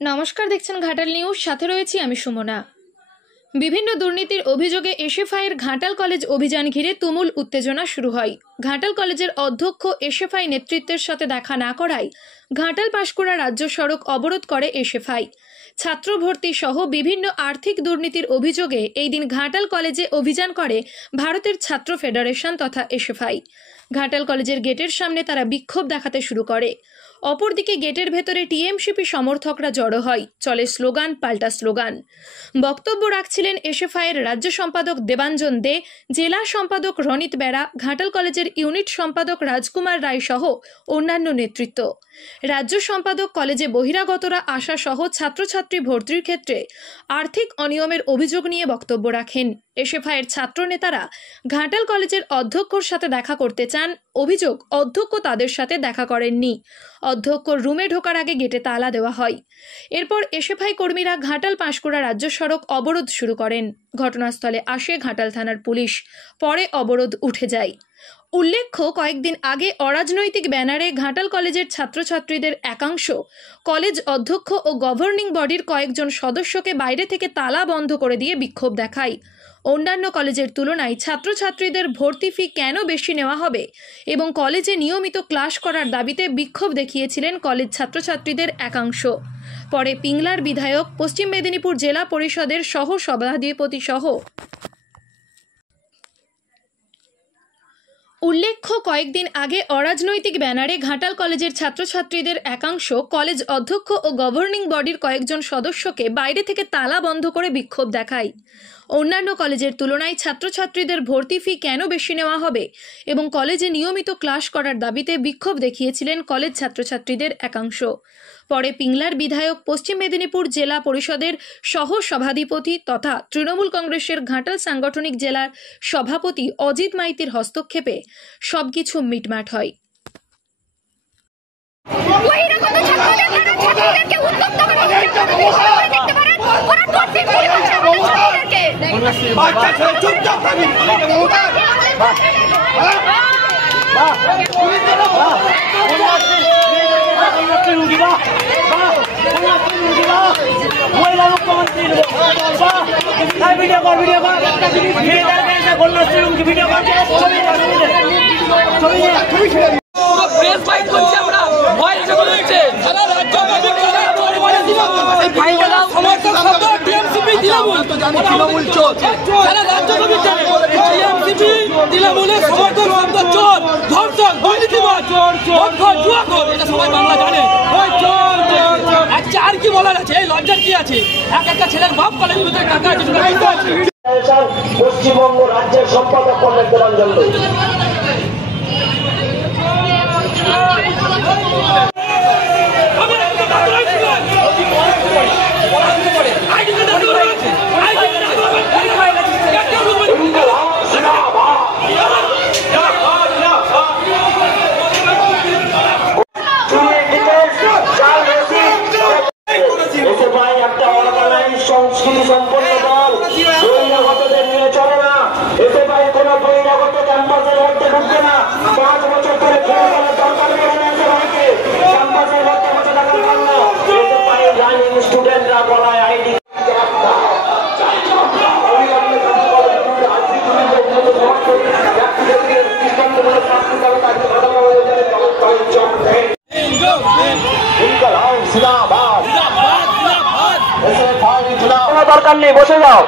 নমস্কার, দেখছেন ঘাটাল নিউজ, সাথে রয়েছি আমি সুমনা। বিভিন্ন দুর্নীতির অভিযোগে এসএফআইয়ের ঘাটাল কলেজ অভিযান ঘিরে তুমুল উত্তেজনা শুরু হয়। ঘাটাল কলেজের অধ্যক্ষ এসএফআই নেতৃত্বের সাথে দেখা না করায় ঘাটাল পাঁশকুড়া রাজ্য সড়ক অবরোধ করে এসএফআই। ছাত্র ভর্তি সহ বিভিন্ন আর্থিক দুর্নীতির অভিযোগে এই দিন ঘাটাল কলেজে অভিযান করে ভারতের ছাত্র ফেডারেশন তথা এসএফআই। ঘাটাল কলেজের গেটের সামনে তারা বিক্ষোভ দেখাতে শুরু করে। অপরদিকে গেটের ভেতরে টিএমসিপি সমর্থকরা জড়ো হয়, চলে স্লোগান পাল্টা স্লোগান। বক্তব্য রাখছিলেন এসএফআইয়ের রাজ্য সম্পাদক দেবাঞ্জন দে, জেলা সম্পাদক রনিত বেরা, ঘাটাল কলেজের ইউনিট সম্পাদক রাজকুমার রায় সহ অন্যান্য নেতৃত্ব। রাজ্য সম্পাদক কলেজে বহিরাগতরা আসা সহ ছাত্রছাত্রী ভর্তির ক্ষেত্রে আর্থিক অনিয়মের অভিযোগ নিয়ে বক্তব্য রাখেন। এসএফআইয়ের ছাত্র নেতারা ঘাটাল কলেজের অধ্যক্ষর সাথে দেখা করতে চান। অভিযোগ, অধ্যক্ষ তাদের সাথে দেখা করেননি। অধ্যক্ষ রুমে ঢোকার আগে গেটে তালা দেওয়া হয়। এরপর এসএফআই কর্মীরা ঘাটাল পাঁশকুড়া রাজ্য সড়ক অবরোধ শুরু করেন। ঘটনাস্থলে আসে ঘাটাল থানার পুলিশ, পরে অবরোধ উঠে যায়। উল্লেখ্য, কয়েকদিন আগে অরাজনৈতিক ব্যানারে ঘাটাল কলেজের ছাত্রছাত্রীদের একাংশ কলেজ অধ্যক্ষ ও গভর্নিং বডির কয়েকজন সদস্যকে বাইরে থেকে তালা বন্ধ করে দিয়ে বিক্ষোভ দেখায়। অন্যান্য কলেজের তুলনায় ছাত্রছাত্রীদের ভর্তি ফি কেন বেশি নেওয়া হবে এবং কলেজে নিয়মিত ক্লাস করার দাবিতে বিক্ষোভ দেখিয়েছিলেন কলেজ ছাত্রছাত্রীদের একাংশ। পরে পিংলার বিধায়ক, পশ্চিম মেদিনীপুর জেলা পরিষদের সহ সভাধিপতি সহ উল্লেখ্য, কয়েকদিন আগে অরাজনৈতিক ব্যানারে ঘাটাল কলেজের ছাত্রছাত্রীদের একাংশ কলেজ অধ্যক্ষ ও গভর্নিং বডির কয়েকজন সদস্যকে বাইরে থেকে তালা বন্ধ করে বিক্ষোভ দেখায়। অন্যান্য কলেজের তুলনায় ছাত্রছাত্রীদের ভর্তি ফি কেন বেশি নেওয়া হবে এবং কলেজে নিয়মিত ক্লাস করার দাবিতে বিক্ষোভ দেখিয়েছিলেন কলেজ ছাত্রছাত্রীদের একাংশ। পরে পিংলার বিধায়ক, পশ্চিম মেদিনীপুর জেলা পরিষদের সহ সভাধিপতি তথা তৃণমূল কংগ্রেসের ঘাটাল সাংগঠনিক জেলার সভাপতি অজিত মাইতির হস্তক্ষেপে সবকিছু মিটমাট হয়। আর কি বলার আছে? এই লজ্জার কি আছে? এক একটা ছেলের বাপ পালে পশ্চিমবঙ্গ রাজ্যের সম্পাদক করলেন দেবাঞ্জন দে। সংস্কৃতি সম্পন্ন দল, বহিরাগতদের নিয়ে চলে না। এতে পারে কোন বহিরাগত ক্যাম্পাসের মধ্যে ঢুকবে না। 5 বছর ধরে দরকার ক্যাম্পাসের মধ্যে বসে থাকার জন্য। এতে পারে রানিং স্টুডেন্টরা বলায় আইডি দরকার নেই, বসে যাও,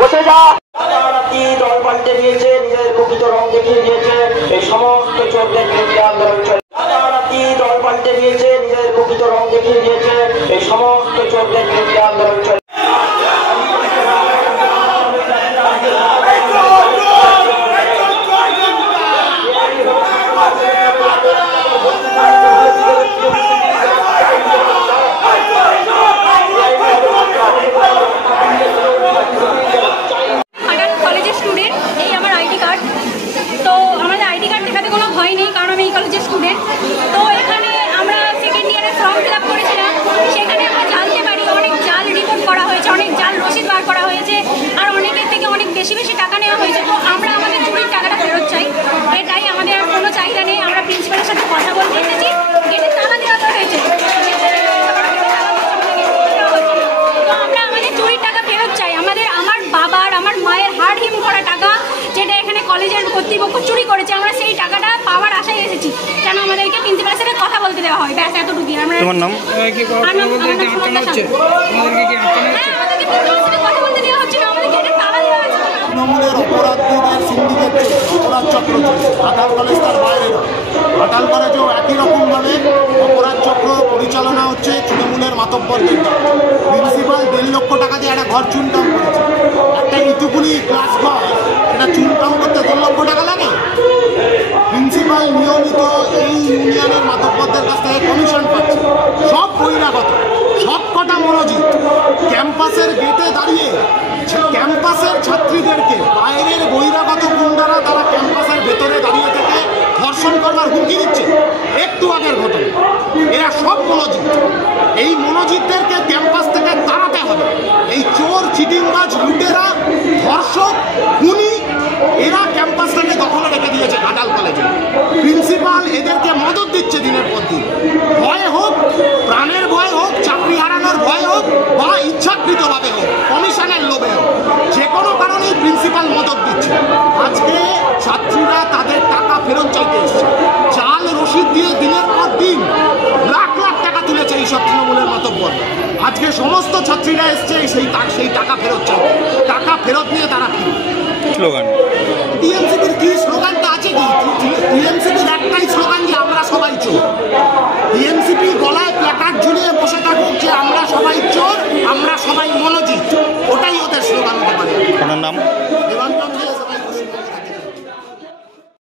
বসে যাও। দল পাল্টে দিয়েছে, নিজের প্রকৃত রং দেখিয়ে দিয়েছে। এই সমস্ত চোরদের বিরুদ্ধে আন্দোলন চলে। দল পাল্টে দিয়েছে, নিজের প্রকৃত রং দেখিয়ে দিয়েছে। এই সমস্ত চোরদের বিরুদ্ধে আন্দোলন চলে। বেশি বেশি টাকা নেওয়া হয়েছে, তো আমরা আমাদের চুরির টাকাটা ফেরত চাই। এটাই আমাদের আর কোনো চাহিদা নেই। আমরা প্রিন্সিপালের সাথে কথা বলতে এসেছি, গেটে তালা দেওয়া হয়েছে। তোমার নাম? আমার নাম সুমনা সাহা। হ্যাঁ, আমাদেরকে তিনজনের সাথে কথা বলতে দেওয়া হচ্ছে না, আমাদের গেটে তালা দেওয়া আছে। তৃণমূলের অপরাধীদের সিন্ডিকেট অপরাধ চক্র চলছে। ঘাটাল কলেজ তার বাইরে না, ঘাটাল কলেজেও একই রকমভাবে অপরাধ চক্র পরিচালনা হচ্ছে তৃণমূলের মাতব্বরদের। প্রিন্সিপাল 1.5 লক্ষ টাকা দিয়ে একটা ঘর চুনকাম করেছে। একটা ইটুকুনি ক্লাস ঘর এটা চুনকাম করতে 2 লক্ষ টাকা লাগে। প্রিন্সিপাল নিয়মিত এই ইউনিয়নের মাতব্বরদের কাছ থেকে কমিশন পাচ্ছে। সব বহিরাগত, সব কটা মনোজিৎ ক্যাম্পাসের গেটে দাঁড়িয়ে ক্যাম্পাসের ছাত্রীদেরকে বাইরের বহিরাগত গুন্ডারা তারা ক্যাম্পাসের ভেতরে দাঁড়িয়ে থেকে ধর্ষণ করবার হুমকি দিচ্ছে। একটু আগের ঘটনা, এরা সব মনোজিৎ। এই মনোজিৎদেরকে ক্যাম্পাস থেকে তাড়াতে হবে। এই চোর, চিটিংবাজ, লুটেরা, ধর্ষক, খুনি এরা ক্যাম্পাসটাকে দখলে রেখে দিয়েছে ঘাটাল কলেজে। প্রিন্সিপাল এদেরকে মদত দিচ্ছে দিনের পর দিন। ভয় হোক, প্রাণের ভয় হোক, চাকরি হারানোর ভয় হোক, বা ইচ্ছাকৃতভাবে হোক, কমিশনের লোভে হোক, যে কোনো কারণেই প্রিন্সিপাল মদত দিচ্ছে। আজকে ছাত্রীরা তাদের টাকা ফেরত চাইতে এসছে। চাল রসিদ দিয়ে দিনের পর দিন লাখ লাখ টাকা তুলেছে এইসব তৃণমূলের মাতব্বর। আজকে সমস্ত ছাত্রীরা এসছে সেই টাকা ফেরত চাইতে। টাকা ফেরত নিয়ে তারা কি স্লোগান? টিএমসিপির কি স্লোগানটা আছে? কি টিএমসিপির একটাই স্লোগান যে আমরা সবাই চোর। টিএমসিপি গলায় প্ল্যাকার্ড ঝুলিয়ে বসে থাকুক যে আমরা সবাই চোর, আমরা সবাই মনোজিৎ, ওটাই ওদের স্লোগান হতে পারে। আপনার নাম? এবং